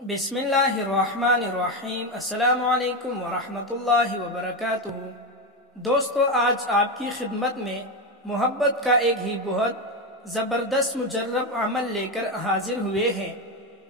बिस्मिल्लाहिर्रहमानिर्रहीम। अस्सलामु अलैकुम वरहमतुल्लाहि वबरकातुहू। दोस्तों, आज आपकी खिदमत में मोहब्बत का एक ही बहुत ज़बरदस्त मुजर्रब अमल लेकर हाजिर हुए हैं।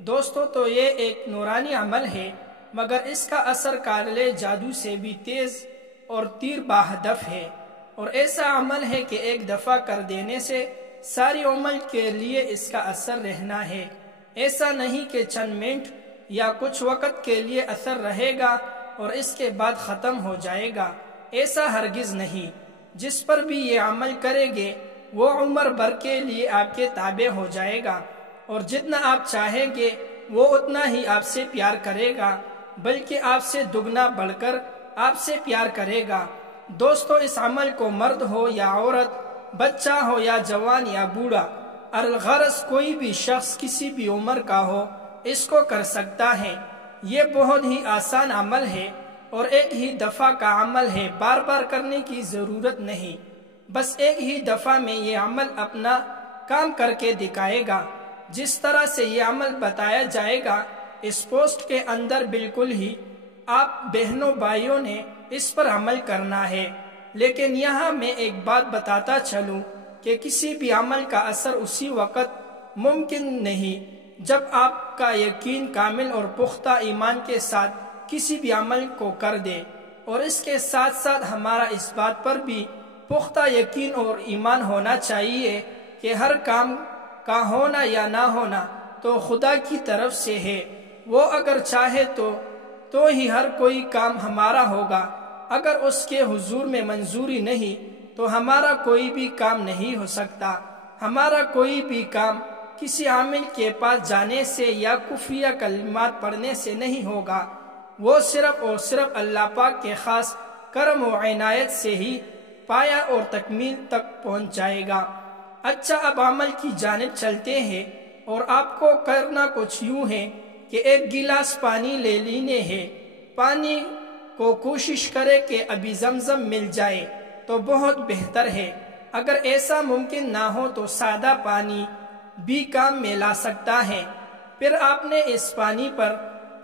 दोस्तों, तो ये एक नूरानी अमल है, मगर इसका असर काले जादू से भी तेज़ और तीर बाहदफ है। और ऐसा अमल है कि एक दफ़ा कर देने से सारी उम्र के लिए इसका असर रहना है। ऐसा नहीं कि चंद मिनट या कुछ वक़्त के लिए असर रहेगा और इसके बाद ख़त्म हो जाएगा। ऐसा हरगिज़ नहीं। जिस पर भी ये अमल करेंगे वो उम्र भर के लिए आपके ताबे हो जाएगा और जितना आप चाहेंगे वो उतना ही आपसे प्यार करेगा, बल्कि आपसे दुगना बढ़कर आपसे प्यार करेगा। दोस्तों, इस अमल को मर्द हो या औरत, बच्चा हो या जवान या बूढ़ा, अलगरज कोई भी शख्स किसी भी उम्र का हो, इसको कर सकता है। ये बहुत ही आसान अमल है और एक ही दफ़ा का अमल है, बार बार करने की ज़रूरत नहीं। बस एक ही दफ़ा में ये अमल अपना काम करके दिखाएगा। जिस तरह से ये अमल बताया जाएगा इस पोस्ट के अंदर, बिल्कुल ही आप बहनों भाइयों ने इस पर अमल करना है। लेकिन यहाँ मैं एक बात बताता चलूँ कि किसी भी अमल का असर उसी वक़्त मुमकिन नहीं जब आपका यकीन कामिल और पुख्ता ईमान के साथ किसी भी अमल को कर दे। और इसके साथ साथ हमारा इस बात पर भी पुख्ता यकीन और ईमान होना चाहिए कि हर काम का होना या ना होना तो खुदा की तरफ से है। वो अगर चाहे तो ही हर कोई काम हमारा होगा। अगर उसके हुजूर में मंजूरी नहीं तो हमारा कोई भी काम नहीं हो सकता। हमारा कोई भी काम किसी आमिल के पास जाने से या कुफरिया कलिमात पढ़ने से नहीं होगा। वो सिर्फ और सिर्फ अल्लाह पाक के खास करम और इनायत से ही पाया और तकमील तक पहुंच जाएगा। अच्छा, अब अमल की जानिब चलते हैं और आपको करना कुछ यूँ है कि एक गिलास पानी ले लेने है। पानी को कोशिश करें कि अभी जमजम मिल जाए तो बहुत बेहतर है। अगर ऐसा मुमकिन ना हो तो सादा पानी भी काम में ला सकता है। फिर आपने इस पानी पर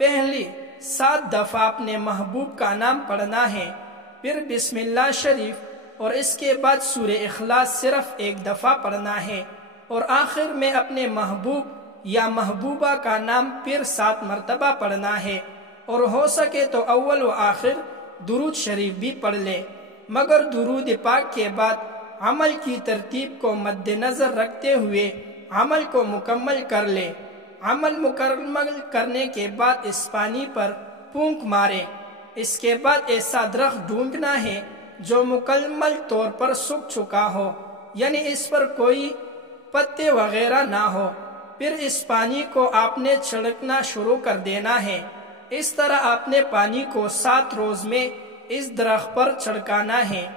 पहले 7 दफ़ा अपने महबूब का नाम पढ़ना है, फिर बिस्मिल्लाह शरीफ और इसके बाद सूरे इखलास सिर्फ एक दफ़ा पढ़ना है और आखिर में अपने महबूब या महबूबा का नाम फिर 7 मरतबा पढ़ना है। और हो सके तो अव्वल व आखिर दुरूद शरीफ भी पढ़ ले, मगर दुरूद पाक के बाद अमल की तरतीब को मद्देनज़र रखते हुए अमल को मुकम्मल कर ले। अमल मुकम्मल करने के बाद इस पानी पर फूंक मारे। इसके बाद ऐसा दरख्त ढूंढना है जो मुकम्मल तौर पर सूख चुका हो, यानी इस पर कोई पत्ते वगैरह ना हो। फिर इस पानी को आपने छिड़कना शुरू कर देना है। इस तरह आपने पानी को 7 रोज में इस दरख्त पर छिड़काना है।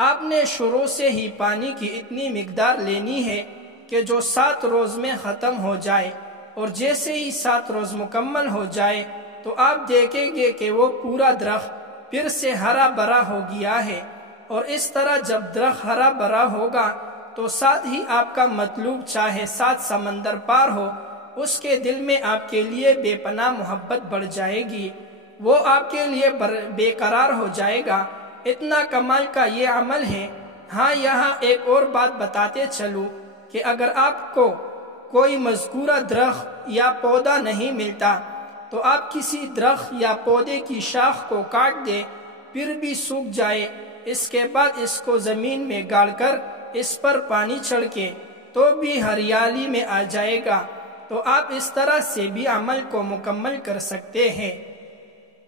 आपने शुरू से ही पानी की इतनी मिकदार लेनी है कि जो 7 रोज में ख़त्म हो जाए, और जैसे ही 7 रोज मुकम्मल हो जाए तो आप देखेंगे कि वो पूरा दरख्त फिर से हरा भरा हो गया है। और इस तरह जब दरख्त हरा भरा होगा तो साथ ही आपका मतलूब चाहे 7 समंदर पार हो, उसके दिल में आपके लिए बेपनाह मोहब्बत बढ़ जाएगी। वो आपके लिए बेकरार हो जाएगा। इतना कमाल का ये अमल है। हाँ, यहाँ एक और बात बताते चलूँ कि अगर आपको कोई मज़कूरा दरख्त या पौधा नहीं मिलता तो आप किसी दरख्त या पौधे की शाख को काट दे, फिर भी सूख जाए। इसके बाद इसको ज़मीन में गाड़कर इस पर पानी छिड़के तो भी हरियाली में आ जाएगा। तो आप इस तरह से भी अमल को मुकम्मल कर सकते हैं।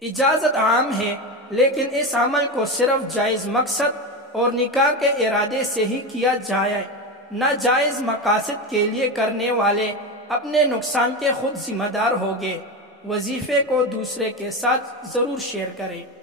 इजाज़त आम है, लेकिन इस अमल को सिर्फ जायज़ मकसद और निकाह के इरादे से ही किया जाए। नाजायज़ मकासद के लिए करने वाले अपने नुकसान के खुद जिम्मेदार होंगे। वजीफे को दूसरे के साथ ज़रूर शेयर करें।